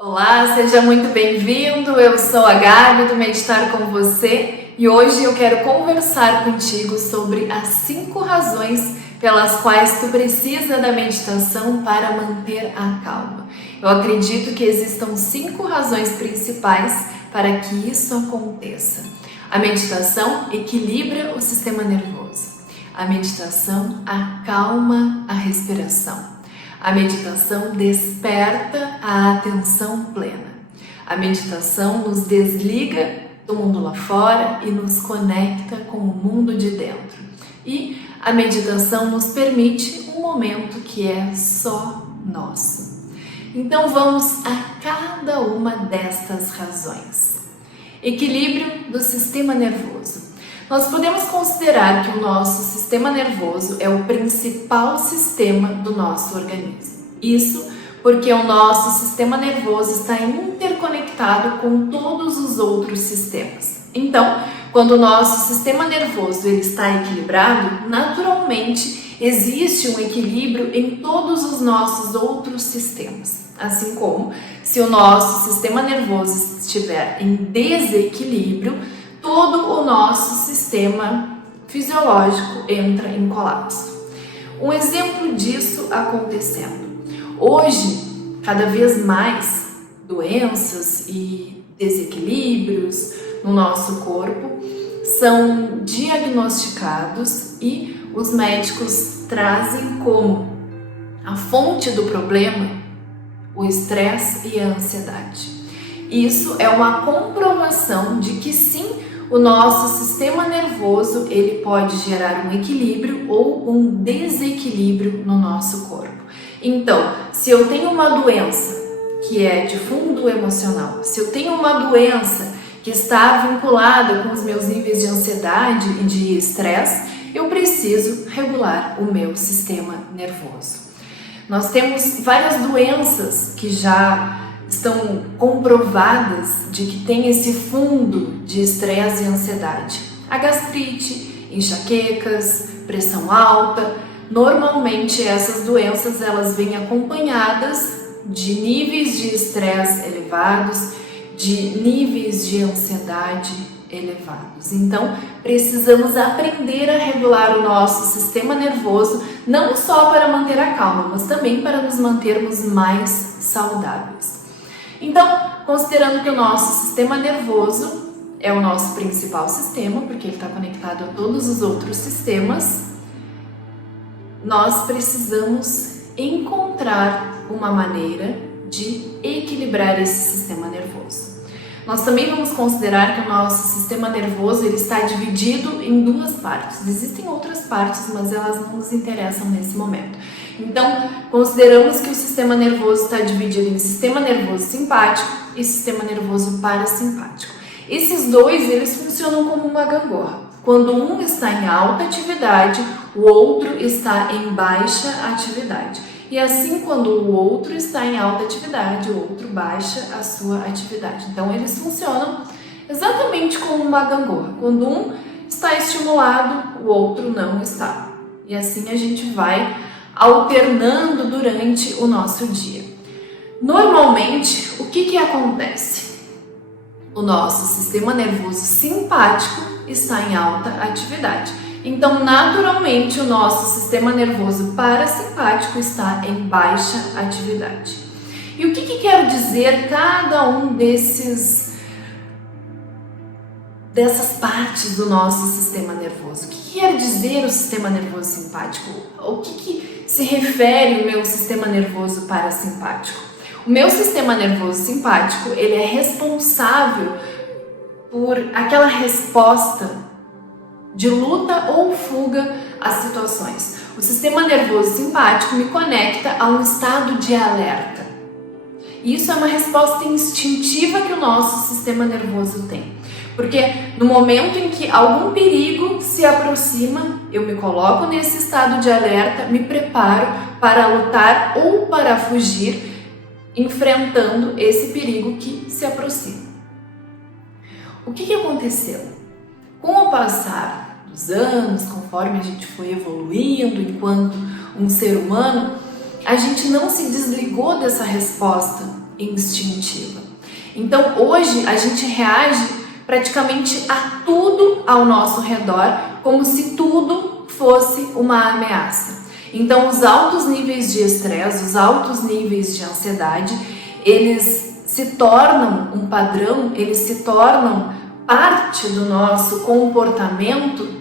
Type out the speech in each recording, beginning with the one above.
Olá, seja muito bem-vindo. Eu sou a Gabi do Meditar com Você e hoje eu quero conversar contigo sobre as 5 razões pelas quais tu precisa da meditação para manter a calma. Eu acredito que existam 5 razões principais para que isso aconteça. A meditação equilibra o sistema nervoso. A meditação acalma a respiração. A meditação desperta a atenção plena. A meditação nos desliga do mundo lá fora e nos conecta com o mundo de dentro. E a meditação nos permite um momento que é só nosso. Então vamos a cada uma destas razões. Equilíbrio do sistema nervoso. Nós podemos considerar que o nosso sistema nervoso é o principal sistema do nosso organismo. Isso porque o nosso sistema nervoso está interconectado com todos os outros sistemas. Então, quando o nosso sistema nervoso ele está equilibrado, naturalmente existe um equilíbrio em todos os nossos outros sistemas. Assim como, se o nosso sistema nervoso estiver em desequilíbrio, todo o nosso sistema fisiológico entra em colapso. Um exemplo disso acontecendo. Hoje, cada vez mais doenças e desequilíbrios no nosso corpo são diagnosticados e os médicos trazem como a fonte do problema o estresse e a ansiedade. Isso é uma comprovação de que sim, o nosso sistema nervoso ele pode gerar um equilíbrio ou um desequilíbrio no nosso corpo. Então, se eu tenho uma doença que é de fundo emocional, se eu tenho uma doença que está vinculada com os meus níveis de ansiedade e de estresse, eu preciso regular o meu sistema nervoso. Nós temos várias doenças que já estão comprovadas de que tem esse fundo de estresse e ansiedade. A gastrite, enxaquecas, pressão alta, normalmente essas doenças elas vêm acompanhadas de níveis de estresse elevados, de níveis de ansiedade elevados. Então, precisamos aprender a regular o nosso sistema nervoso, não só para manter a calma, mas também para nos mantermos mais saudáveis. Então, considerando que o nosso sistema nervoso é o nosso principal sistema, porque ele está conectado a todos os outros sistemas, nós precisamos encontrar uma maneira de equilibrar esse sistema nervoso. Nós também vamos considerar que o nosso sistema nervoso ele está dividido em 2 partes. Existem outras partes, mas elas não nos interessam nesse momento. Então, consideramos que o sistema nervoso está dividido em sistema nervoso simpático e sistema nervoso parasimpático. Esses dois, eles funcionam como uma gangorra. Quando um está em alta atividade, o outro está em baixa atividade. E assim, quando o outro está em alta atividade, o outro baixa a sua atividade. Então, eles funcionam exatamente como uma gangorra. Quando um está estimulado, o outro não está. E assim a gente vai alternando durante o nosso dia. Normalmente, o que acontece? O nosso sistema nervoso simpático está em alta atividade. Então, naturalmente, o nosso sistema nervoso parasimpático está em baixa atividade. E o que quer dizer cada um dessas partes do nosso sistema nervoso? O que quer dizer o sistema nervoso simpático? O que se refere o meu sistema nervoso parasimpático? O meu sistema nervoso simpático, ele é responsável por aquela resposta de luta ou fuga às situações. O sistema nervoso simpático me conecta a um estado de alerta. Isso é uma resposta instintiva que o nosso sistema nervoso tem. Porque no momento em que algum perigo se aproxima, eu me coloco nesse estado de alerta, me preparo para lutar ou para fugir, enfrentando esse perigo que se aproxima. O que aconteceu? Com o passar dos anos, conforme a gente foi evoluindo enquanto um ser humano, a gente não se desligou dessa resposta instintiva. Então hoje a gente reage praticamente a tudo ao nosso redor como se tudo fosse uma ameaça. Então os altos níveis de estresse, os altos níveis de ansiedade, eles se tornam um padrão, eles se tornam parte do nosso comportamento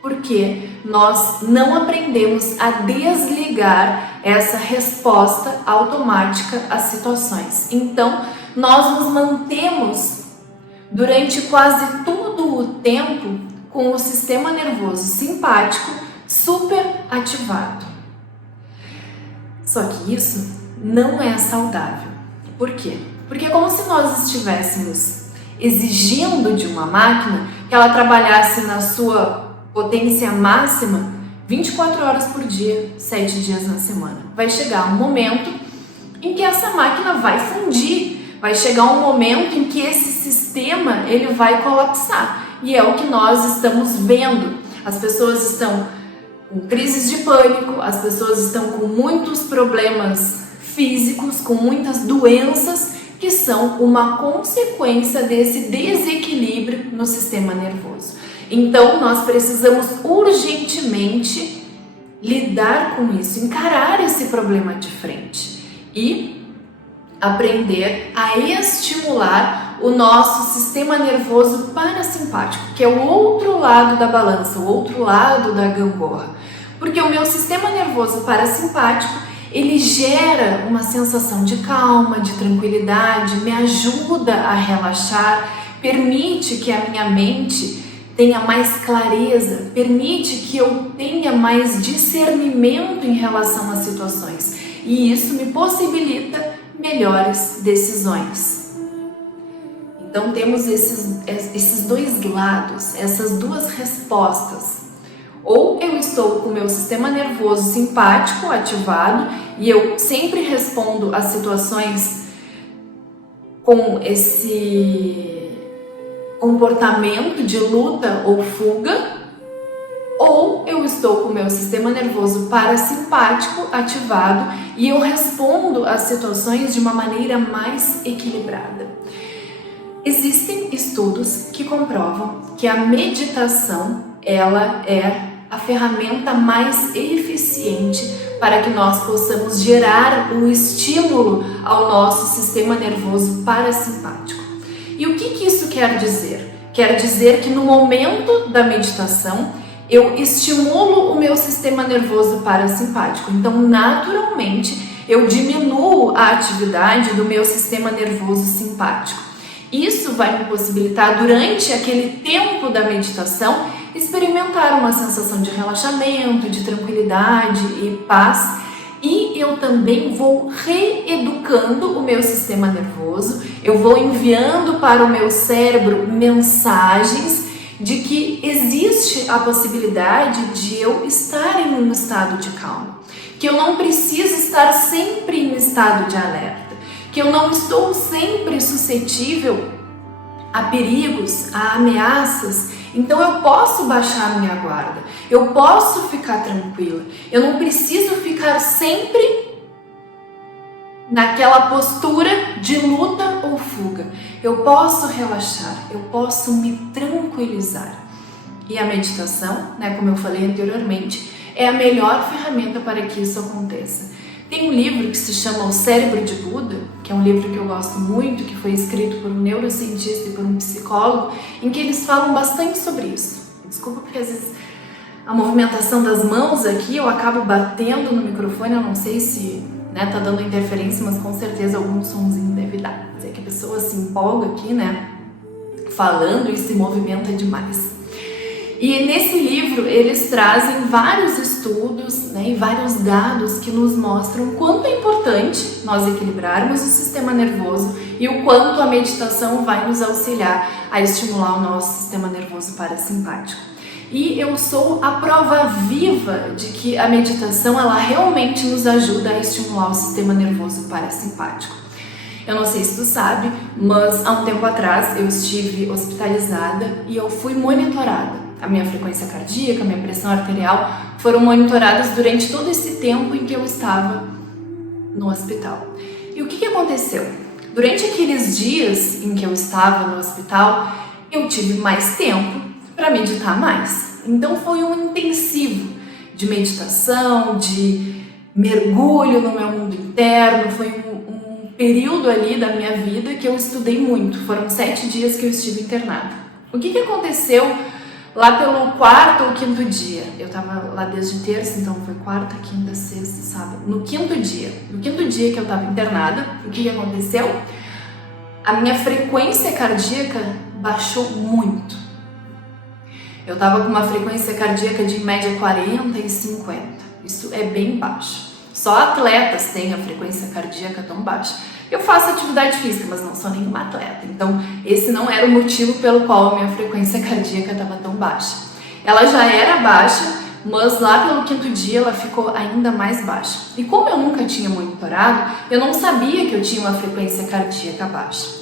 porque nós não aprendemos a desligar essa resposta automática às situações. Então, nós nos mantemos durante quase todo o tempo com o sistema nervoso simpático super ativado. Só que isso não é saudável. Por quê? Porque é como se nós estivéssemos exigindo de uma máquina que ela trabalhasse na sua potência máxima 24 horas por dia, 7 dias na semana. Vai chegar um momento em que essa máquina vai fundir, vai chegar um momento em que esse sistema ele vai colapsar. E é o que nós estamos vendo. As pessoas estão com crises de pânico, as pessoas estão com muitos problemas físicos, com muitas doenças que são uma consequência desse desequilíbrio no sistema nervoso. Então, nós precisamos urgentemente lidar com isso, encarar esse problema de frente e aprender a estimular o nosso sistema nervoso parasimpático, que é o outro lado da balança, o outro lado da gangorra. Porque o meu sistema nervoso parasimpático, ele gera uma sensação de calma, de tranquilidade, me ajuda a relaxar, permite que a minha mente tenha mais clareza, permite que eu tenha mais discernimento em relação às situações. E isso me possibilita melhores decisões. Então temos esses dois lados, essas duas respostas. Ou eu estou com o meu sistema nervoso simpático ativado e eu sempre respondo às situações com esse comportamento de luta ou fuga, ou eu estou com o meu sistema nervoso parasimpático ativado e eu respondo às situações de uma maneira mais equilibrada. Existem estudos que comprovam que a meditação ela é a ferramenta mais eficiente para que nós possamos gerar um estímulo ao nosso sistema nervoso parasimpático. E o que isso quer dizer? Quer dizer que no momento da meditação eu estimulo o meu sistema nervoso parasimpático. Então, naturalmente, eu diminuo a atividade do meu sistema nervoso simpático. Isso vai me possibilitar, durante aquele tempo da meditação, experimentar uma sensação de relaxamento, de tranquilidade e paz. E eu também vou reeducando o meu sistema nervoso, eu vou enviando para o meu cérebro mensagens de que existe a possibilidade de eu estar em um estado de calma, que eu não preciso estar sempre em estado de alerta, que eu não estou sempre suscetível a perigos, a ameaças. Então eu posso baixar a minha guarda, eu posso ficar tranquila, eu não preciso ficar sempre naquela postura de luta ou fuga. Eu posso relaxar, eu posso me tranquilizar. E a meditação, como eu falei anteriormente, é a melhor ferramenta para que isso aconteça. Tem um livro que se chama O Cérebro de Buda, que é um livro que eu gosto muito, que foi escrito por um neurocientista e por um psicólogo, em que eles falam bastante sobre isso. Desculpa porque às vezes a movimentação das mãos aqui eu acabo batendo no microfone, eu não sei se tá dando interferência, mas com certeza algum sonzinho deve dar. Quer dizer que a pessoa se empolga aqui, falando e se movimenta demais. E nesse livro eles trazem vários estudos e vários dados que nos mostram o quanto é importante nós equilibrarmos o sistema nervoso e o quanto a meditação vai nos auxiliar a estimular o nosso sistema nervoso parasimpático. E eu sou a prova viva de que a meditação ela realmente nos ajuda a estimular o sistema nervoso parasimpático. Eu não sei se tu sabe, mas há um tempo atrás eu estive hospitalizada e eu fui monitorada. A minha frequência cardíaca, a minha pressão arterial foram monitoradas durante todo esse tempo em que eu estava no hospital. E o que aconteceu? durante aqueles dias em que eu estava no hospital, eu tive mais tempo para meditar mais. Então foi um intensivo de meditação, de mergulho no meu mundo interno, foi um período ali da minha vida que eu estudei muito. Foram 7 dias que eu estive internada. O que aconteceu lá pelo 4º ou 5º dia? Eu estava lá desde terça, então foi quarta, quinta, sexta, sábado. No 5º dia que eu estava internada, o que aconteceu? A minha frequência cardíaca baixou muito. Eu estava com uma frequência cardíaca de em média 40 e 50. Isso é bem baixo. Só atletas têm a frequência cardíaca tão baixa. Eu faço atividade física, mas não sou nenhuma atleta. Então, esse não era o motivo pelo qual a minha frequência cardíaca estava tão baixa. Ela já era baixa, mas lá pelo 5º dia ela ficou ainda mais baixa. E como eu nunca tinha monitorado, eu não sabia que eu tinha uma frequência cardíaca baixa.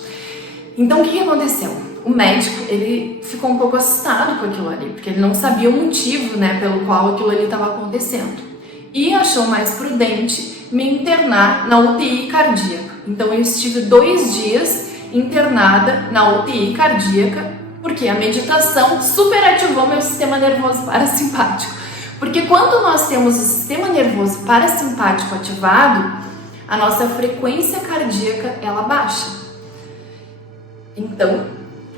Então, o que aconteceu? O médico, ele ficou um pouco assustado com aquilo ali, porque ele não sabia o motivo, pelo qual aquilo ali estava acontecendo. E achou mais prudente me internar na UTI cardíaca. Então, eu estive 2 dias internada na UTI cardíaca, porque a meditação superativou meu sistema nervoso parasimpático. Porque quando nós temos o sistema nervoso parasimpático ativado, a nossa frequência cardíaca, ela baixa. Então,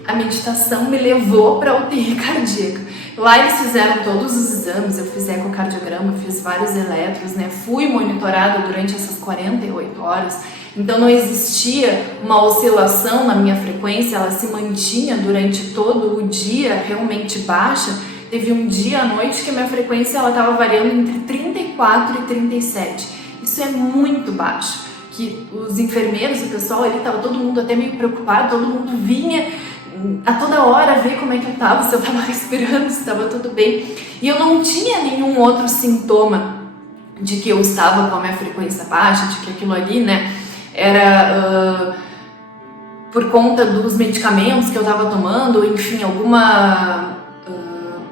a meditação me levou para a UTI cardíaca. Lá eles fizeram todos os exames, eu fiz ecocardiograma, fiz vários eletros, fui monitorada durante essas 48 horas. Então não existia uma oscilação na minha frequência, ela se mantinha durante todo o dia realmente baixa. Teve um dia à noite que a minha frequência estava variando entre 34 e 37. Isso é muito baixo. Que os enfermeiros, o pessoal ali, estava todo mundo até meio preocupado, todo mundo vinha a toda hora ver como é que eu estava, se eu estava respirando, se estava tudo bem. E eu não tinha nenhum outro sintoma de que eu estava com a minha frequência baixa, de que aquilo ali, era por conta dos medicamentos que eu estava tomando, enfim, alguma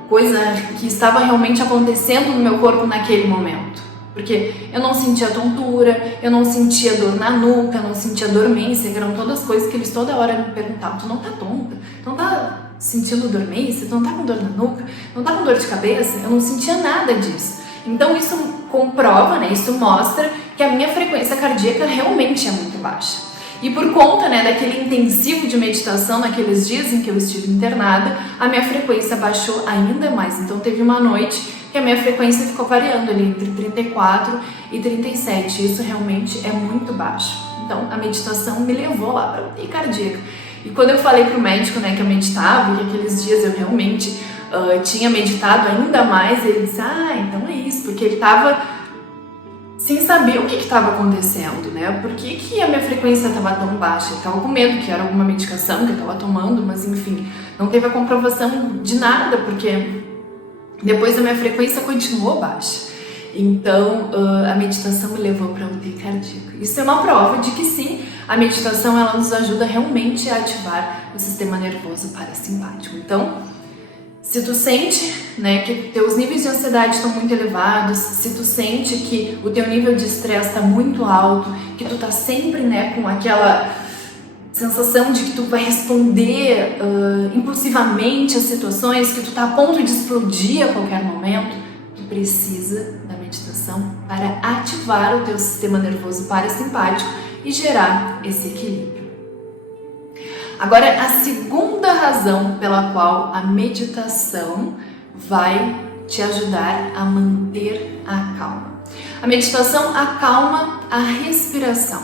coisa que estava realmente acontecendo no meu corpo naquele momento. Porque eu não sentia tontura, eu não sentia dor na nuca, eu não sentia dormência, que eram todas coisas que eles toda hora me perguntavam: tu não tá tonta? Tu não tá sentindo dormência? Tu não tá com dor na nuca? Não tá com dor de cabeça? Eu não sentia nada disso. Então isso comprova, isso mostra que a minha frequência cardíaca realmente é muito baixa. E por conta daquele intensivo de meditação naqueles dias em que eu estive internada, a minha frequência baixou ainda mais. Então teve uma noite que a minha frequência ficou variando ali entre 34 e 37. Isso realmente é muito baixo. Então a meditação me levou lá para a UTI cardíaca. E quando eu falei para o médico que eu meditava e que aqueles dias eu realmente tinha meditado ainda mais, ele disse: então é isso, porque ele estava sem saber o que estava acontecendo, Por que a minha frequência estava tão baixa? Ele estava com medo que era alguma medicação que eu estava tomando, mas enfim, não teve a comprovação de nada, porque depois a minha frequência continuou baixa. Então, a meditação me levou para a UTI cardíaca. Isso é uma prova de que sim, a meditação ela nos ajuda realmente a ativar o sistema nervoso parasimpático. Então, se tu sente, que teus níveis de ansiedade estão muito elevados, se tu sente que o teu nível de estresse está muito alto, que tu tá sempre, com aquela sensação de que tu vai responder impulsivamente às situações, que tu tá a ponto de explodir a qualquer momento, tu precisa da meditação para ativar o teu sistema nervoso parasimpático e gerar esse equilíbrio. Agora, a segunda razão pela qual a meditação vai te ajudar a manter a calma. A meditação acalma a respiração.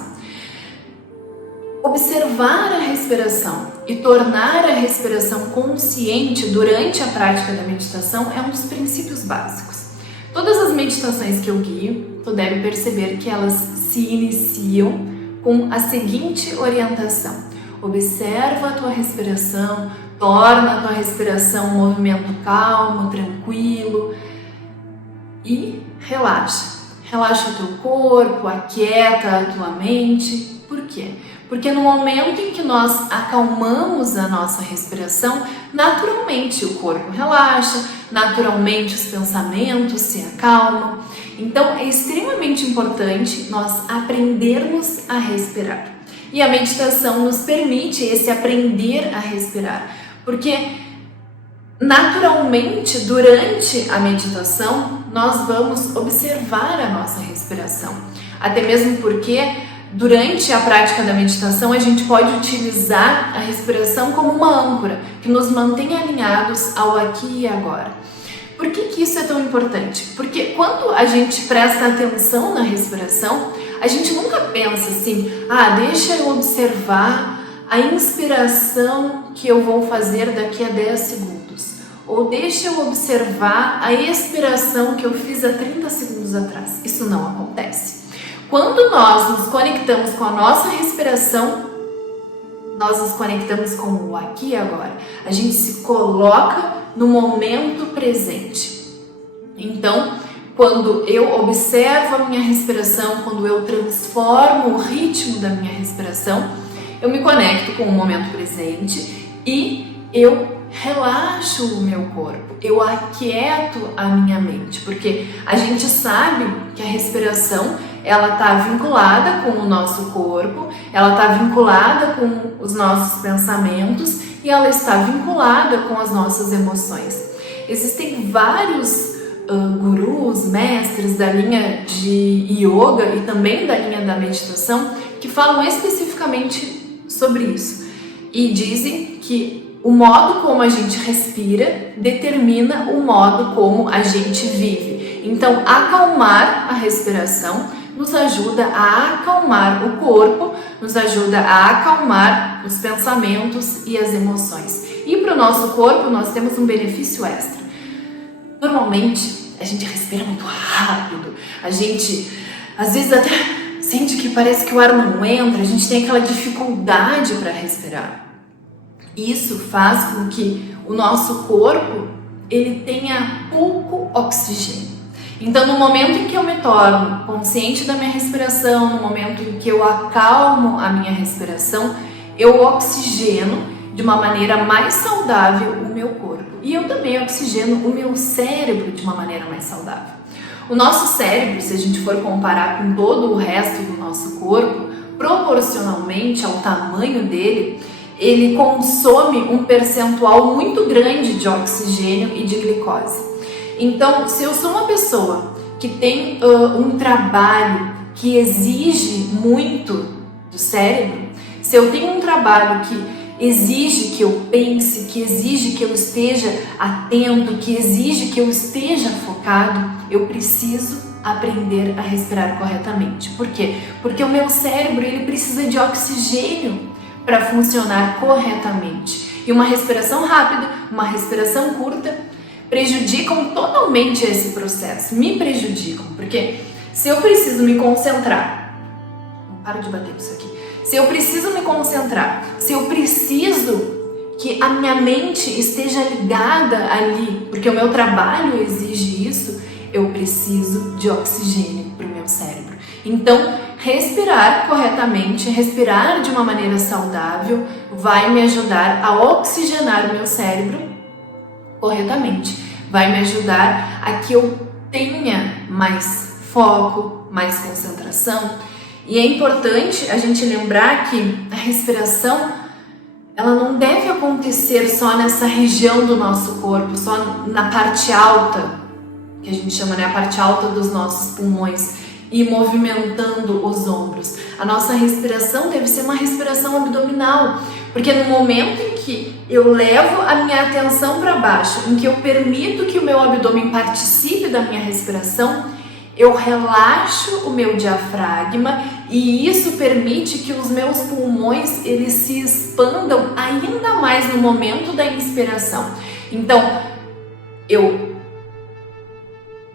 Observar a respiração e tornar a respiração consciente durante a prática da meditação é um dos princípios básicos. Todas as meditações que eu guio, tu deve perceber que elas se iniciam com a seguinte orientação: observa a tua respiração, torna a tua respiração um movimento calmo, tranquilo e relaxa. Relaxa o teu corpo, aquieta a tua mente. Por quê? Porque no momento em que nós acalmamos a nossa respiração, naturalmente o corpo relaxa, naturalmente os pensamentos se acalmam. Então é extremamente importante nós aprendermos a respirar. E a meditação nos permite esse aprender a respirar, porque naturalmente durante a meditação nós vamos observar a nossa respiração, até mesmo porque durante a prática da meditação a gente pode utilizar a respiração como uma âncora que nos mantém alinhados ao aqui e agora. Por que isso é tão importante? Porque quando a gente presta atenção na respiração, a gente nunca pensa assim, deixa eu observar a inspiração que eu vou fazer daqui a 10 segundos. Ou deixa eu observar a expiração que eu fiz há 30 segundos atrás. Isso não acontece. Quando nós nos conectamos com a nossa respiração, nós nos conectamos com o aqui e agora. A gente se coloca no momento presente. Então, quando eu observo a minha respiração, quando eu transformo o ritmo da minha respiração, eu me conecto com o momento presente e eu relaxo o meu corpo, eu aquieto a minha mente, porque a gente sabe que a respiração ela está vinculada com o nosso corpo, ela está vinculada com os nossos pensamentos e ela está vinculada com as nossas emoções. Existem vários gurus, mestres da linha de yoga e também da linha da meditação que falam especificamente sobre isso e dizem que o modo como a gente respira determina o modo como a gente vive. Então, acalmar a respiração nos ajuda a acalmar o corpo, nos ajuda a acalmar os pensamentos e as emoções. E para o nosso corpo, nós temos um benefício extra. Normalmente, a gente respira muito rápido, a gente às vezes até sente que parece que o ar não entra, a gente tem aquela dificuldade para respirar. Isso faz com que o nosso corpo ele tenha pouco oxigênio. Então, no momento em que eu me torno consciente da minha respiração, no momento em que eu acalmo a minha respiração, eu oxigeno de uma maneira mais saudável o meu corpo. E eu também oxigeno o meu cérebro de uma maneira mais saudável. O nosso cérebro, se a gente for comparar com todo o resto do nosso corpo, proporcionalmente ao tamanho dele, ele consome um percentual muito grande de oxigênio e de glicose. Então, se eu sou uma pessoa que tem um trabalho que exige muito do cérebro, se eu tenho um trabalho que exige que eu pense, que exige que eu esteja atento, que exige que eu esteja focado, eu preciso aprender a respirar corretamente. Por quê? Porque o meu cérebro ele precisa de oxigênio para funcionar corretamente. E uma respiração rápida, uma respiração curta prejudicam totalmente esse processo, me prejudicam, porque se eu preciso me concentrar, não paro de bater isso aqui, se eu preciso me concentrar, se eu preciso que a minha mente esteja ligada ali, porque o meu trabalho exige isso, eu preciso de oxigênio para o meu cérebro. Então, respirar corretamente, respirar de uma maneira saudável, vai me ajudar a oxigenar o meu cérebro corretamente. Vai me ajudar a que eu tenha mais foco, mais concentração. E é importante a gente lembrar que a respiração, ela não deve acontecer só nessa região do nosso corpo, só na parte alta, que a gente chama, né, a parte alta dos nossos pulmões, e movimentando os ombros. A nossa respiração deve ser uma respiração abdominal, porque no momento em que eu levo a minha atenção para baixo, em que eu permito que o meu abdômen participe da minha respiração, eu relaxo o meu diafragma e isso permite que os meus pulmões eles se expandam ainda mais no momento da inspiração. Então, eu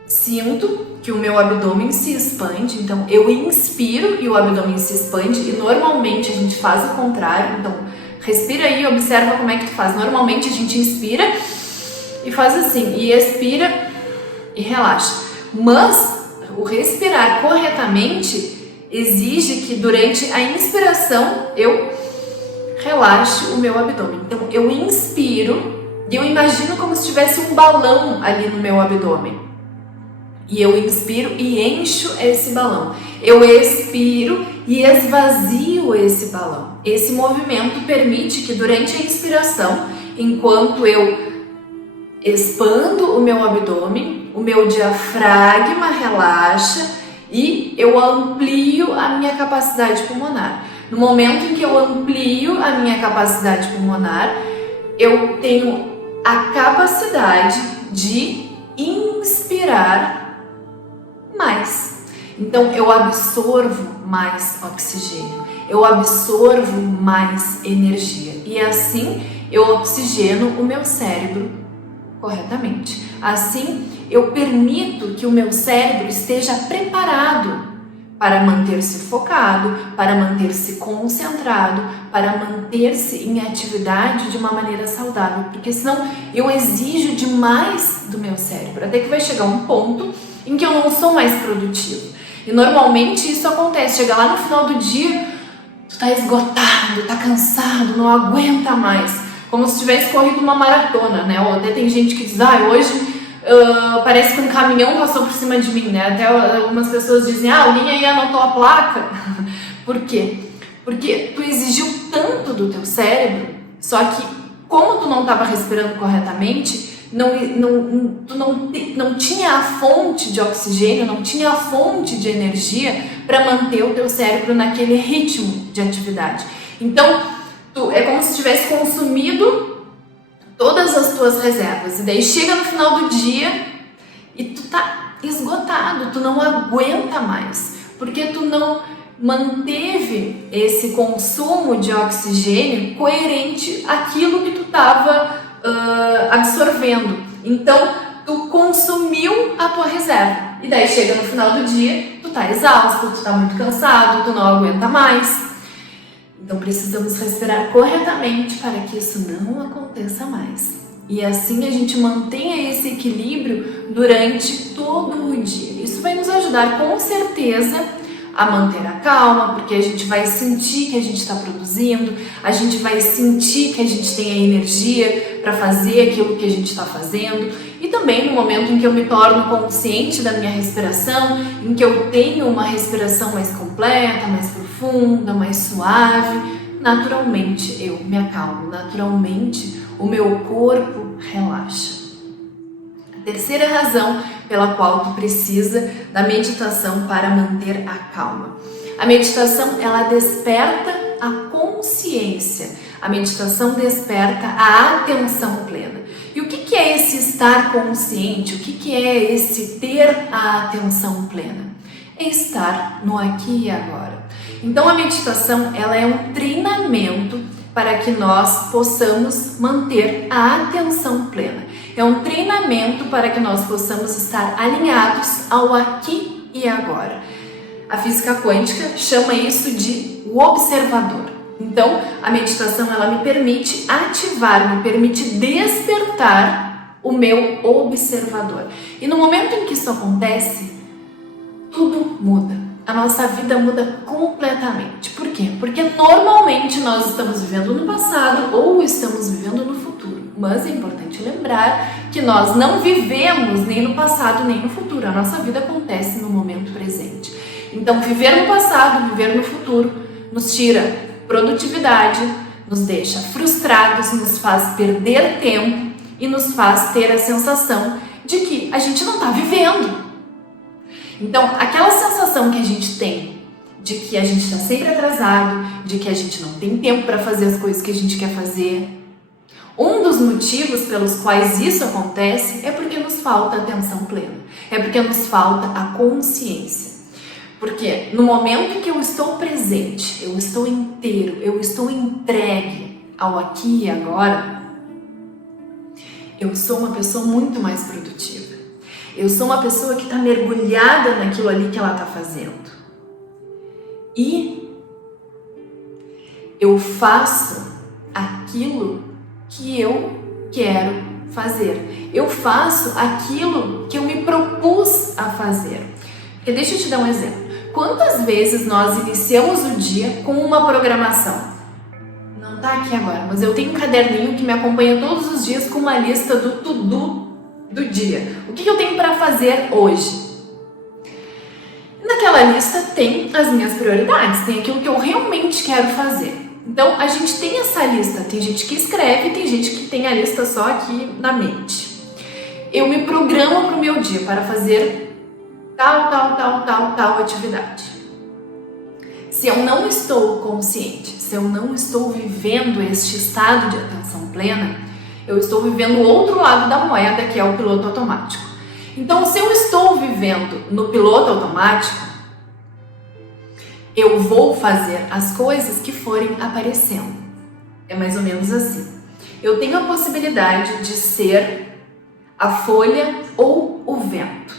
sinto que o meu abdômen se expande, então eu inspiro e o abdômen se expande, e normalmente a gente faz o contrário. Então respira aí, observa como é que tu faz. Normalmente a gente inspira e faz assim, e expira e relaxa. Mas o respirar corretamente exige que durante a inspiração eu relaxe o meu abdômen. Então eu inspiro e eu imagino como se tivesse um balão ali no meu abdômen. e eu inspiro e encho esse balão. Eu expiro e esvazio esse balão. Esse movimento permite que durante a inspiração, enquanto eu expando o meu abdômen, o meu diafragma relaxa e eu amplio a minha capacidade pulmonar. No momento em que eu amplio a minha capacidade pulmonar, eu tenho a capacidade de inspirar mais. Então eu absorvo mais oxigênio, eu absorvo mais energia e assim eu oxigeno o meu cérebro corretamente. Assim eu permito que o meu cérebro esteja preparado para manter-se focado, para manter-se concentrado, para manter-se em atividade de uma maneira saudável, porque senão eu exijo demais do meu cérebro, até que vai chegar um ponto em que eu não sou mais produtivo. E normalmente isso acontece, chega lá no final do dia, tu tá esgotado, tá cansado, não aguenta mais, como se tivesse corrido uma maratona, né? Ou até tem gente que diz, hoje parece que um caminhão passou por cima de mim, né? Até algumas pessoas dizem, alguém aí anotou a placa. Por quê? Porque tu exigiu tanto do teu cérebro, só que como tu não estava respirando corretamente, tu não tinha a fonte de oxigênio, não tinha a fonte de energia para manter o teu cérebro naquele ritmo de atividade. Então, é como se tivesse consumido todas as tuas reservas, e daí chega no final do dia e tu tá esgotado, tu não aguenta mais, porque tu não manteve esse consumo de oxigênio coerente àquilo que tu estava absorvendo. Então tu consumiu a tua reserva, e daí chega no final do dia, tu tá exausto, tu tá muito cansado, tu não aguenta mais. Então precisamos respirar corretamente para que isso não aconteça mais. E assim a gente mantenha esse equilíbrio durante todo o dia. Isso vai nos ajudar com certeza a manter a calma, porque a gente vai sentir que a gente está produzindo, a gente vai sentir que a gente tem a energia para fazer aquilo que a gente está fazendo. E também no momento em que eu me torno consciente da minha respiração, em que eu tenho uma respiração mais completa, mais profunda, mais suave, naturalmente eu me acalmo, naturalmente o meu corpo relaxa. A terceira razão pela qual tu precisa da meditação para manter a calma. A meditação, ela desperta a consciência. A meditação desperta a atenção plena. E o que é esse estar consciente? O que é esse ter a atenção plena? É estar no aqui e agora. Então a meditação, ela é um treinamento para que nós possamos manter a atenção plena. É um treinamento para que nós possamos estar alinhados ao aqui e agora. A física quântica chama isso de o observador. Então, a meditação, ela me permite ativar, me permite despertar o meu observador. E no momento em que isso acontece, tudo muda. A nossa vida muda completamente. Por quê? Porque normalmente nós estamos vivendo no passado ou estamos vivendo no futuro. Mas é importante lembrar que nós não vivemos nem no passado nem no futuro. A nossa vida acontece no momento presente. Então, viver no passado, viver no futuro, nos tira produtividade, nos deixa frustrados, nos faz perder tempo e nos faz ter a sensação de que a gente não está vivendo. Então, aquela sensação que a gente tem de que a gente está sempre atrasado, de que a gente não tem tempo para fazer as coisas que a gente quer fazer. Um dos motivos pelos quais isso acontece é porque nos falta atenção plena, é porque nos falta a consciência. Porque no momento em que eu estou presente, eu estou inteiro, eu estou entregue ao aqui e agora, eu sou uma pessoa muito mais produtiva. Eu sou uma pessoa que está mergulhada naquilo ali que ela está fazendo. E eu faço aquilo que eu quero fazer. Eu faço aquilo que eu me propus a fazer. Porque deixa eu te dar um exemplo. Quantas vezes nós iniciamos o dia com uma programação? Não tá aqui agora, mas eu tenho um caderninho que me acompanha todos os dias com uma lista do to-do do dia. O que eu tenho para fazer hoje? naquela lista tem as minhas prioridades, tem aquilo que eu realmente quero fazer. Então, a gente tem essa lista, tem gente que escreve, tem gente que tem a lista só aqui na mente. Eu me programo para o meu dia para fazer tal atividade. Se eu não estou consciente, se eu não estou vivendo este estado de atenção plena, eu estou vivendo o outro lado da moeda, que é o piloto automático. Então, se eu estou vivendo no piloto automático, eu vou fazer as coisas que forem aparecendo. É mais ou menos assim. Eu tenho a possibilidade de ser a folha ou o vento.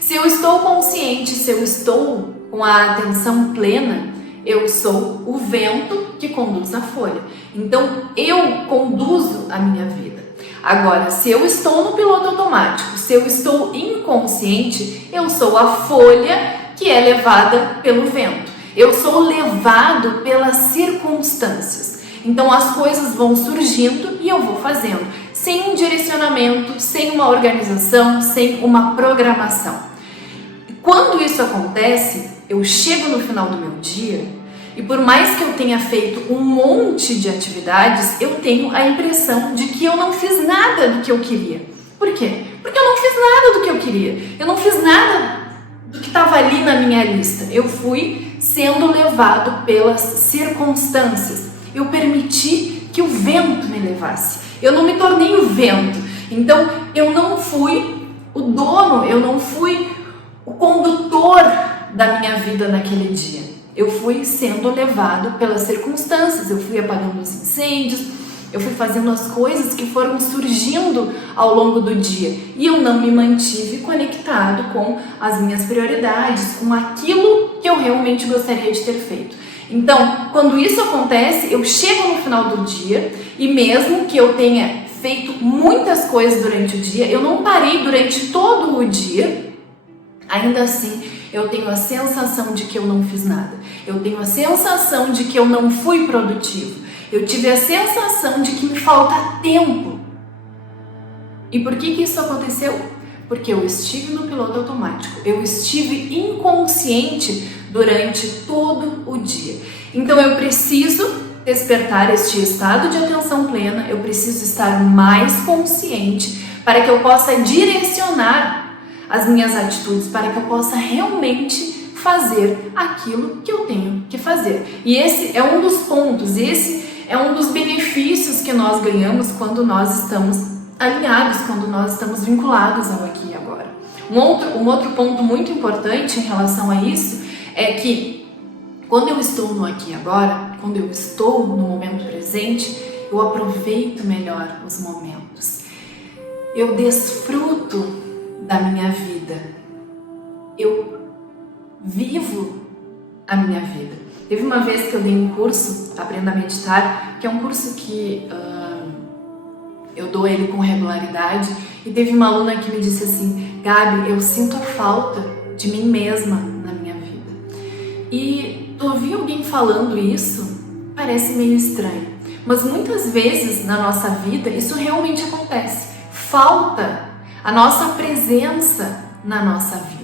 Se eu estou consciente, se eu estou com a atenção plena, eu sou o vento que conduz a folha. Então, eu conduzo a minha vida. Agora, se eu estou no piloto automático, se eu estou inconsciente, eu sou a folha que é levada pelo vento. Eu sou levado pelas circunstâncias. Então as coisas vão surgindo e eu vou fazendo, sem um direcionamento, sem uma organização, sem uma programação. E quando isso acontece, eu chego no final do meu dia e por mais que eu tenha feito um monte de atividades, eu tenho a impressão de que eu não fiz nada do que eu queria. Por quê? Porque eu não fiz nada do que eu queria. Eu não fiz nada do que estava ali na minha lista. Eu fui sendo levado pelas circunstâncias. Eu permiti que o vento me levasse. Eu não me tornei o vento. Então, eu não fui o dono, eu não fui o condutor da minha vida naquele dia. Eu fui sendo levado pelas circunstâncias. Eu fui apagando os incêndios, eu fui fazendo as coisas que foram surgindo ao longo do dia e eu não me mantive conectado com as minhas prioridades, com aquilo que eu realmente gostaria de ter feito. Então, quando isso acontece, eu chego no final do dia e mesmo que eu tenha feito muitas coisas durante o dia, eu não parei durante todo o dia, ainda assim eu tenho a sensação de que eu não fiz nada. Eu tenho a sensação de que eu não fui produtivo. Eu tive a sensação de que me falta tempo. E por que isso aconteceu? Porque eu estive no piloto automático. Eu estive inconsciente durante todo o dia. Então eu preciso despertar este estado de atenção plena. Eu preciso estar mais consciente para que eu possa direcionar as minhas atitudes, para que eu possa realmente fazer aquilo que eu tenho que fazer. E esse é um dos pontos, esse é um dos benefícios que nós ganhamos quando nós estamos alinhados, quando nós estamos vinculados ao aqui e agora. Um outro ponto muito importante em relação a isso é que quando eu estou no aqui e agora, quando eu estou no momento presente, eu aproveito melhor os momentos. Eu desfruto da minha vida. Eu vivo a minha vida. Teve uma vez que eu dei um curso, Aprenda a Meditar, que é um curso que eu dou ele com regularidade, e teve uma aluna que me disse assim: Gabi, eu sinto a falta de mim mesma na minha vida. E tu ouvir alguém falando isso parece meio estranho, mas muitas vezes na nossa vida isso realmente acontece. Falta a nossa presença na nossa vida.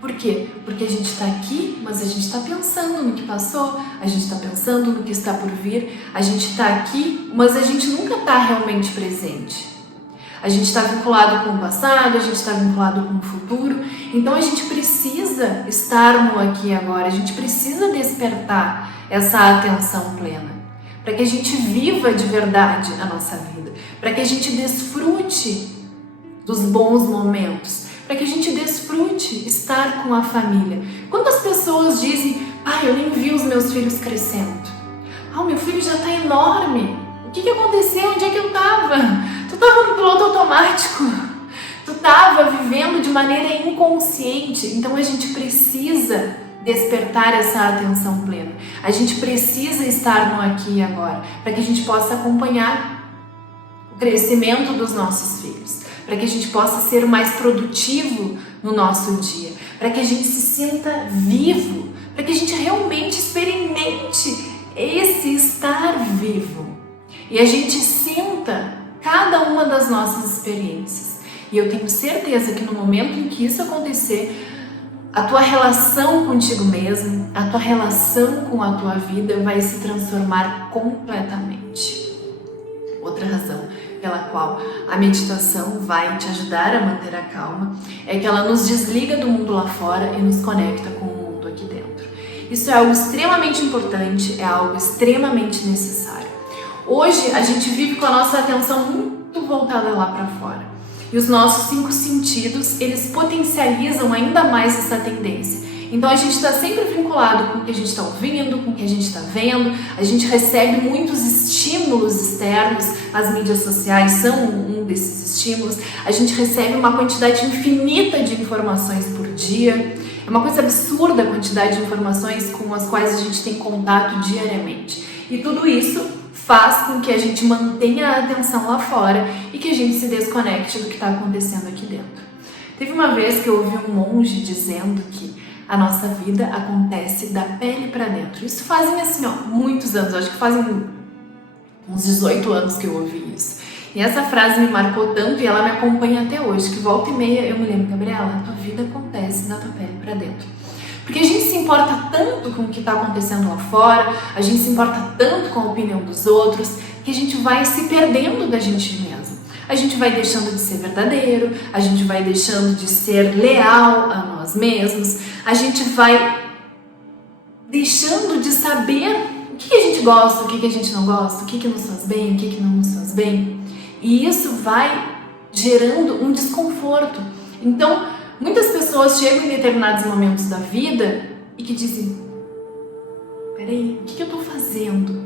Por quê? Porque a gente está aqui, mas a gente está pensando no que passou, a gente está pensando no que está por vir, a gente está aqui, mas a gente nunca está realmente presente. A gente está vinculado com o passado, a gente está vinculado com o futuro, então a gente precisa estar no aqui e agora, a gente precisa despertar essa atenção plena, para que a gente viva de verdade a nossa vida, para que a gente desfrute dos bons momentos, para que a gente desfrute estar com a família. Quantas pessoas dizem: eu nem vi os meus filhos crescendo. O meu filho já está enorme. O que aconteceu? Onde é que eu estava? Tu estava no piloto automático. Tu estava vivendo de maneira inconsciente. Então a gente precisa despertar essa atenção plena. A gente precisa estar no aqui e agora, para que a gente possa acompanhar o crescimento dos nossos filhos, para que a gente possa ser mais produtivo no nosso dia, para que a gente se sinta vivo, para que a gente realmente experimente esse estar vivo e a gente sinta cada uma das nossas experiências. E eu tenho certeza que no momento em que isso acontecer, a tua relação contigo mesmo, a tua relação com a tua vida vai se transformar completamente. Outra razão pela qual a meditação vai te ajudar a manter a calma é que ela nos desliga do mundo lá fora e nos conecta com o mundo aqui dentro. Isso é algo extremamente importante, é algo extremamente necessário. Hoje a gente vive com a nossa atenção muito voltada lá para fora. E os nossos 5 sentidos, eles potencializam ainda mais essa tendência. Então a gente está sempre vinculado com o que a gente está ouvindo, com o que a gente está vendo, a gente recebe muitos estímulos externos, as mídias sociais são um desses estímulos, a gente recebe uma quantidade infinita de informações por dia, é uma coisa absurda a quantidade de informações com as quais a gente tem contato diariamente. E tudo isso faz com que a gente mantenha a atenção lá fora e que a gente se desconecte do que está acontecendo aqui dentro. Teve uma vez que eu ouvi um monge dizendo que a nossa vida acontece da pele para dentro. Isso fazem assim, muitos anos, acho que fazem uns 18 anos que eu ouvi isso. E essa frase me marcou tanto e ela me acompanha até hoje, que volta e meia eu me lembro, Gabriela, a tua vida acontece da tua pele para dentro. Porque a gente se importa tanto com o que está acontecendo lá fora, a gente se importa tanto com a opinião dos outros, que a gente vai se perdendo da gente mesmo. A gente vai deixando de ser verdadeiro, a gente vai deixando de ser leal a nós mesmos, a gente vai deixando de saber o que a gente gosta, o que a gente não gosta, o que nos faz bem, o que não nos faz bem. E isso vai gerando um desconforto. Então, muitas pessoas chegam em determinados momentos da vida e que dizem: peraí, o que eu estou fazendo?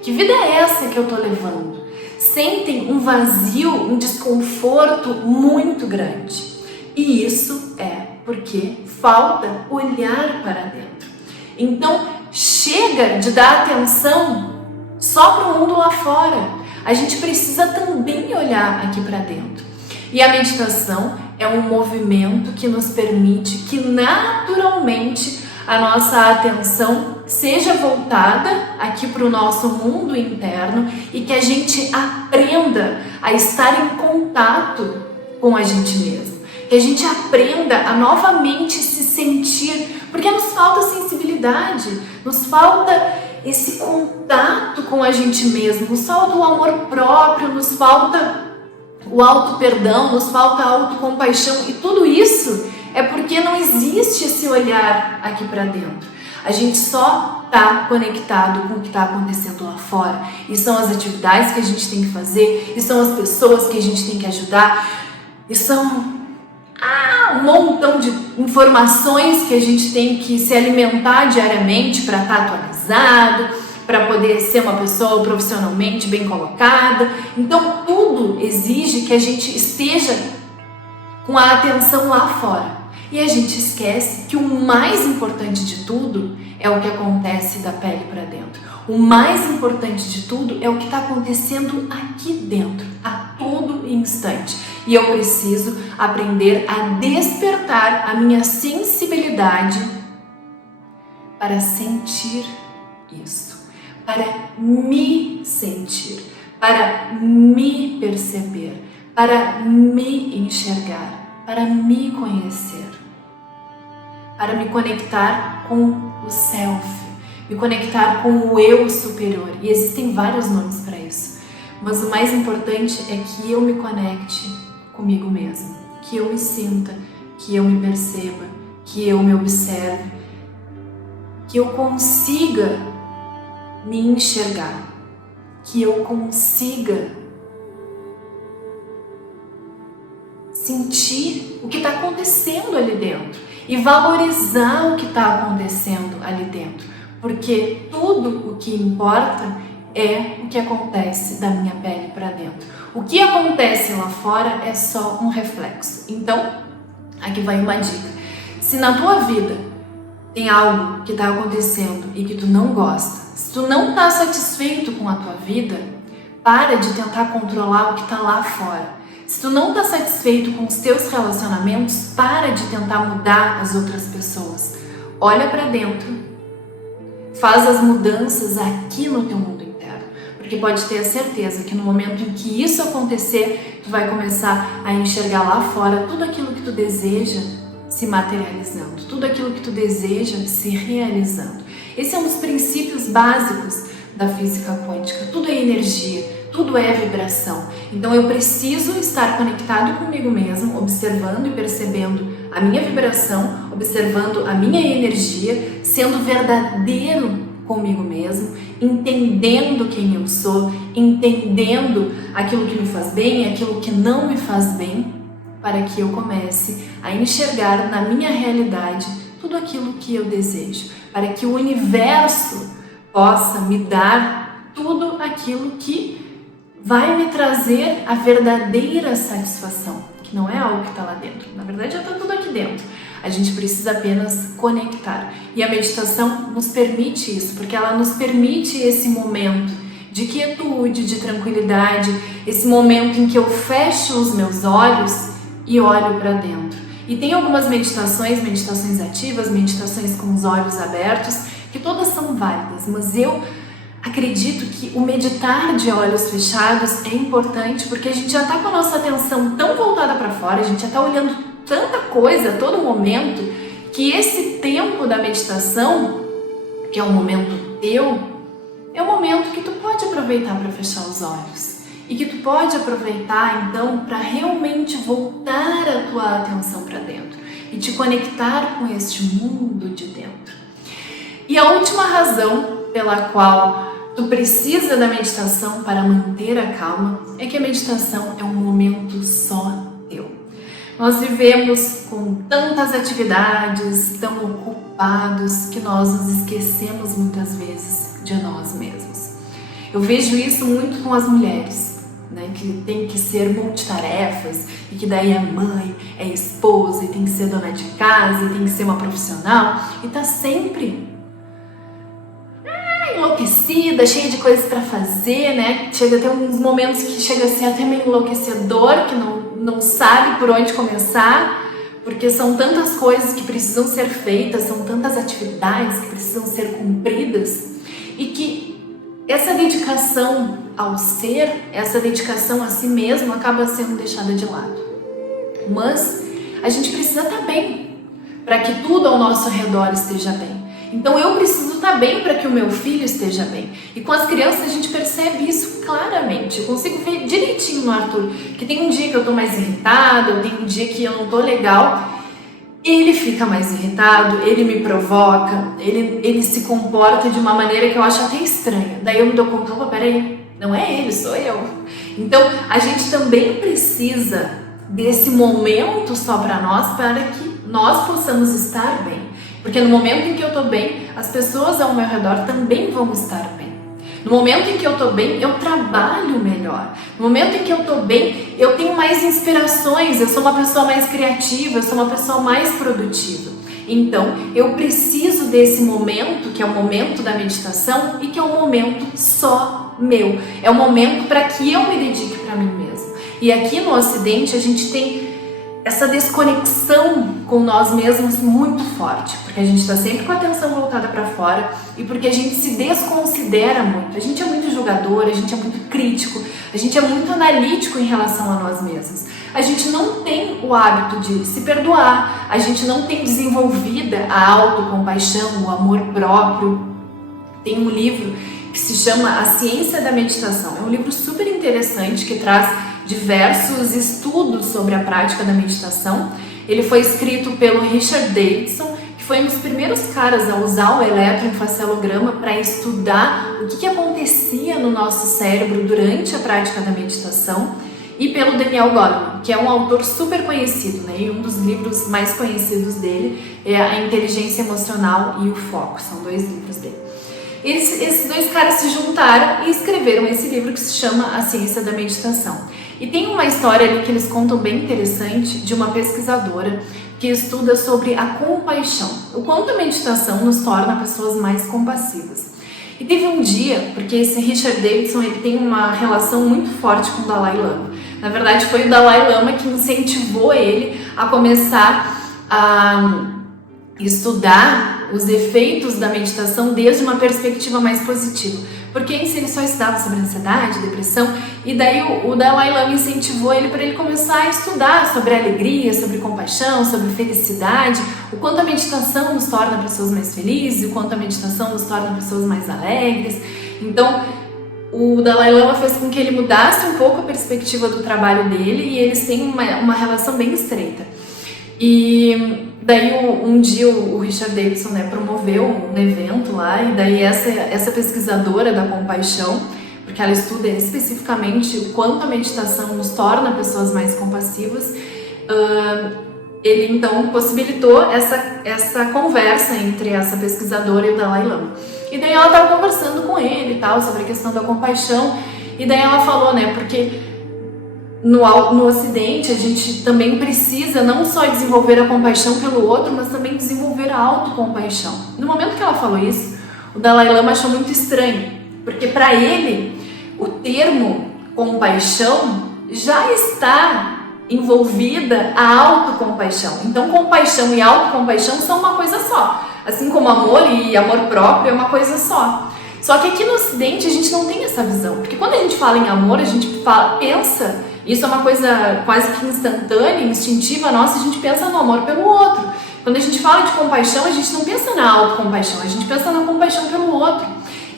Que vida é essa que eu estou levando? Sentem um vazio, um desconforto muito grande. E isso é porque falta olhar para dentro. Então, chega de dar atenção só para o mundo lá fora. A gente precisa também olhar aqui para dentro. E a meditação é um movimento que nos permite que naturalmente a nossa atenção seja voltada aqui para o nosso mundo interno e que a gente aprenda a estar em contato com a gente mesmo. Que a gente aprenda a novamente se sentir, porque nos falta sensibilidade, nos falta esse contato com a gente mesmo, nos falta o amor próprio, nos falta o auto-perdão, nos falta a autocompaixão, e tudo isso é porque não existe esse olhar aqui para dentro. A gente só está conectado com o que está acontecendo lá fora, e são as atividades que a gente tem que fazer, e são as pessoas que a gente tem que ajudar, e são um montão de informações que a gente tem que se alimentar diariamente para estar atualizado, para poder ser uma pessoa profissionalmente bem colocada. Então tudo exige que a gente esteja com a atenção lá fora. E a gente esquece que o mais importante de tudo é o que acontece da pele para dentro. O mais importante de tudo é o que está acontecendo aqui dentro, a todo instante. E eu preciso aprender a despertar a minha sensibilidade para sentir isso, para me sentir, para me perceber, para me enxergar, para me conhecer, para me conectar com o self, me conectar com o eu superior. E existem vários nomes para isso, mas o mais importante é que eu me conecte comigo mesmo, que eu me sinta, que eu me perceba, que eu me observe, que eu consiga me enxergar, que eu consiga sentir o que está acontecendo ali dentro e valorizar o que está acontecendo ali dentro, porque tudo o que importa é o que acontece da minha pele para dentro. O que acontece lá fora é só um reflexo. Então, aqui vai uma dica. Se na tua vida tem algo que está acontecendo e que tu não gosta, se tu não está satisfeito com a tua vida, para de tentar controlar o que está lá fora. Se tu não está satisfeito com os teus relacionamentos, para de tentar mudar as outras pessoas. Olha para dentro, faz as mudanças aqui no teu mundo interno. Porque pode ter a certeza que no momento em que isso acontecer, tu vai começar a enxergar lá fora tudo aquilo que tu deseja se materializando, tudo aquilo que tu deseja se realizando. Esse é um dos princípios básicos da física quântica. Tudo é energia, tudo é vibração. Então eu preciso estar conectado comigo mesmo, observando e percebendo a minha vibração, observando a minha energia, sendo verdadeiro comigo mesmo, entendendo quem eu sou, entendendo aquilo que me faz bem e aquilo que não me faz bem, para que eu comece a enxergar na minha realidade tudo aquilo que eu desejo, para que o universo possa me dar tudo aquilo que vai me trazer a verdadeira satisfação, que não é algo que está lá dentro, na verdade já está tudo aqui dentro. A gente precisa apenas conectar. E a meditação nos permite isso, porque ela nos permite esse momento de quietude, de tranquilidade, esse momento em que eu fecho os meus olhos e olho para dentro. E tem algumas meditações, meditações ativas, meditações com os olhos abertos, que todas são válidas, mas eu acredito que o meditar de olhos fechados é importante, porque a gente já está com a nossa atenção tão voltada para fora, a gente já está olhando tanta coisa a todo momento, que esse tempo da meditação, que é um momento teu, é um momento que tu pode aproveitar para fechar os olhos e que tu pode aproveitar então para realmente voltar a tua atenção para dentro e te conectar com este mundo de dentro. E a última razão pela qual tu precisa da meditação para manter a calma é que a meditação é um momento só teu. Nós vivemos com tantas atividades, tão ocupados, que nós nos esquecemos muitas vezes de nós mesmos. Eu vejo isso muito com as mulheres, né, que tem que ser multitarefas e que daí é mãe, é esposa e tem que ser dona de casa e tem que ser uma profissional e tá sempre enlouquecida, cheia de coisas para fazer, né? Chega até uns momentos que chega a ser até meio enlouquecedor, que não sabe por onde começar, porque são tantas coisas que precisam ser feitas, são tantas atividades que precisam ser cumpridas e que essa dedicação ao ser, essa dedicação a si mesmo acaba sendo deixada de lado. Mas a gente precisa estar bem para que tudo ao nosso redor esteja bem. Então eu preciso estar bem para que o meu filho esteja bem. E com as crianças a gente percebe isso claramente. Eu consigo ver direitinho no Arthur que tem um dia que eu tô mais irritada, tem um dia que eu não tô legal. Ele fica mais irritado, ele me provoca, ele se comporta de uma maneira que eu acho até estranha. Daí eu me dou conta, opa, peraí, não é ele, sou eu. Então a gente também precisa desse momento só para nós, para que nós possamos estar bem. Porque no momento em que eu estou bem, as pessoas ao meu redor também vão estar bem. No momento em que eu estou bem, eu trabalho melhor. No momento em que eu estou bem, eu tenho mais inspirações, eu sou uma pessoa mais criativa, eu sou uma pessoa mais produtiva. Então, eu preciso desse momento, que é o momento da meditação e que é um momento só meu. É um momento para que eu me dedique para mim mesma. E aqui no Ocidente, a gente tem essa desconexão com nós mesmos muito forte, porque a gente está sempre com a atenção voltada para fora e porque a gente se desconsidera muito. A gente é muito julgador, a gente é muito crítico, a gente é muito analítico em relação a nós mesmos. A gente não tem o hábito de se perdoar, a gente não tem desenvolvida a autocompaixão, o amor próprio. Tem um livro que se chama A Ciência da Meditação. É um livro super interessante que traz diversos estudos sobre a prática da meditação. Ele foi escrito pelo Richard Davidson, que foi um dos primeiros caras a usar o eletroencefalograma para estudar o que acontecia no nosso cérebro durante a prática da meditação, e pelo Daniel Goleman, que é um autor super conhecido, né? E um dos livros mais conhecidos dele é A Inteligência Emocional e o Foco, são 2 livros dele. Esses 2 caras se juntaram e escreveram esse livro que se chama A Ciência da Meditação. E tem uma história ali que eles contam bem interessante de uma pesquisadora que estuda sobre a compaixão, o quanto a meditação nos torna pessoas mais compassivas. E teve um dia, porque esse Richard Davidson ele tem uma relação muito forte com o Dalai Lama. Na verdade, foi o Dalai Lama que incentivou ele a começar a estudar os efeitos da meditação desde uma perspectiva mais positiva. porque antes ele só estudava sobre ansiedade, depressão, e daí o Dalai Lama incentivou ele para ele começar a estudar sobre alegria, sobre compaixão, sobre felicidade, o quanto a meditação nos torna pessoas mais felizes, o quanto a meditação nos torna pessoas mais alegres. Então, o Dalai Lama fez com que ele mudasse um pouco a perspectiva do trabalho dele e eles têm uma relação bem estreita. E daí um dia o Richard Davidson, né, promoveu um evento lá, e daí essa pesquisadora da compaixão, porque ela estuda especificamente o quanto a meditação nos torna pessoas mais compassivas, ele então possibilitou essa conversa entre essa pesquisadora e o Dalai Lama. E daí ela estava conversando com ele e tal, sobre a questão da compaixão, e daí ela falou, né, porque no Ocidente a gente também precisa não só desenvolver a compaixão pelo outro, mas também desenvolver a autocompaixão. No momento que ela falou isso, o Dalai Lama achou muito estranho, porque para ele o termo compaixão já está envolvida a autocompaixão. Então compaixão e autocompaixão são uma coisa só, assim como amor e amor próprio é uma coisa só. Só que aqui no Ocidente a gente não tem essa visão, porque quando a gente fala em amor, a gente pensa, isso é uma coisa quase que instantânea, instintiva nossa, a gente pensa no amor pelo outro. Quando a gente fala de compaixão, a gente não pensa na autocompaixão, a gente pensa na compaixão pelo outro.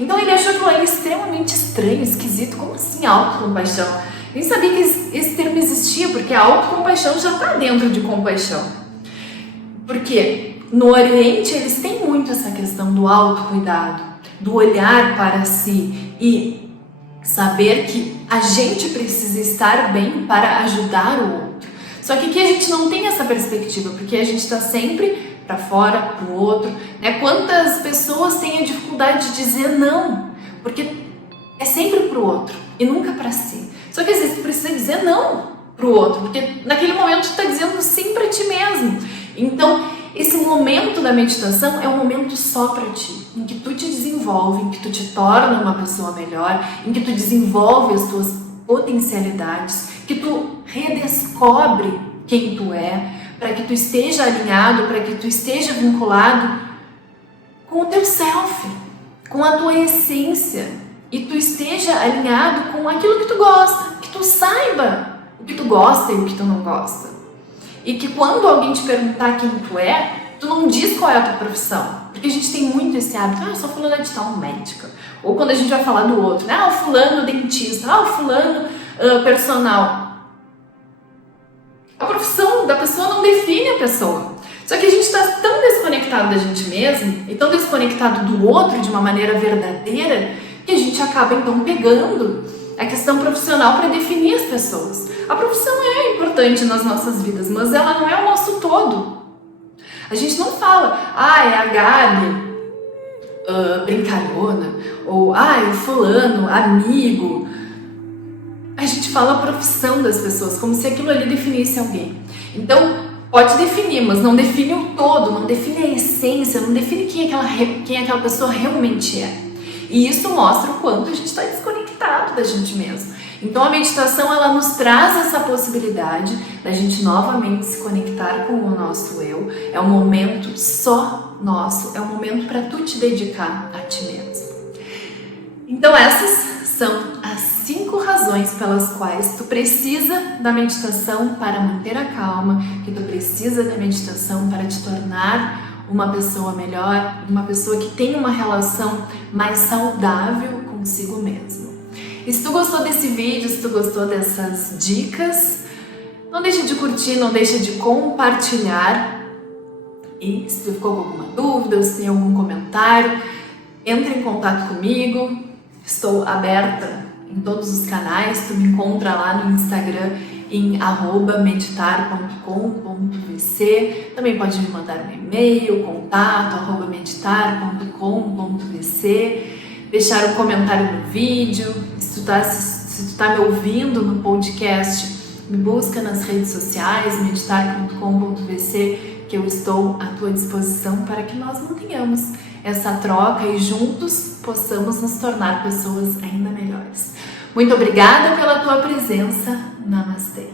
Então ele achou aquilo ali extremamente estranho, esquisito, como assim autocompaixão? Nem sabia que esse termo existia, porque a autocompaixão já está dentro de compaixão. Porque no Oriente eles têm muito essa questão do autocuidado, do olhar para si e saber que a gente precisa estar bem para ajudar o outro. Só que aqui a gente não tem essa perspectiva, porque a gente está sempre para fora, para o outro, né? Quantas pessoas têm a dificuldade de dizer não, porque é sempre para o outro e nunca para si. Só que às vezes tu precisa dizer não para o outro, porque naquele momento tu está dizendo sim para ti mesmo. Então, esse momento da meditação é um momento só para ti, em que tu te desenvolve, em que tu te torna uma pessoa melhor, em que tu desenvolve as tuas potencialidades, que tu redescobre quem tu é, para que tu esteja alinhado, para que tu esteja vinculado com o teu self, com a tua essência, e tu esteja alinhado com aquilo que tu gosta, que tu saiba o que tu gosta e o que tu não gosta. E que quando alguém te perguntar quem tu é, tu não diz qual é a tua profissão. Porque a gente tem muito esse hábito, eu sou fulano de tal, médica. Ou quando a gente vai falar do outro, né? O fulano dentista, o fulano personal. A profissão da pessoa não define a pessoa. Só que a gente está tão desconectado da gente mesmo e tão desconectado do outro de uma maneira verdadeira que a gente acaba então pegando a questão profissional para definir as pessoas. A profissão é importante nas nossas vidas, mas ela não é o nosso todo. A gente não fala, é a Gabi, brincalhona, ou o fulano, amigo. A gente fala a profissão das pessoas, como se aquilo ali definisse alguém. Então, pode definir, mas não define o todo, não define a essência, não define quem aquela pessoa realmente é. E isso mostra o quanto a gente está desconectado da gente mesmo. Então a meditação ela nos traz essa possibilidade da gente novamente se conectar com o nosso eu. É um momento só nosso, é um momento para tu te dedicar a ti mesmo. Então essas são as 5 razões pelas quais tu precisa da meditação para manter a calma, que tu precisa da meditação para te tornar uma pessoa melhor, uma pessoa que tem uma relação mais saudável consigo mesmo. E se tu gostou desse vídeo, se tu gostou dessas dicas, não deixa de curtir, não deixa de compartilhar. E se tu ficou com alguma dúvida ou se tem algum comentário, entre em contato comigo. Estou aberta em todos os canais, tu me encontra lá no Instagram em @meditar.com.vc. Também pode me mandar um e-mail, contato@meditar.com.vc, deixar um comentário no vídeo. Se tu tá me ouvindo no podcast, me busca nas redes sociais, meditar.com.vc, que eu estou à tua disposição para que nós mantenhamos essa troca e juntos possamos nos tornar pessoas ainda melhores. Muito obrigada pela tua presença. Namastê.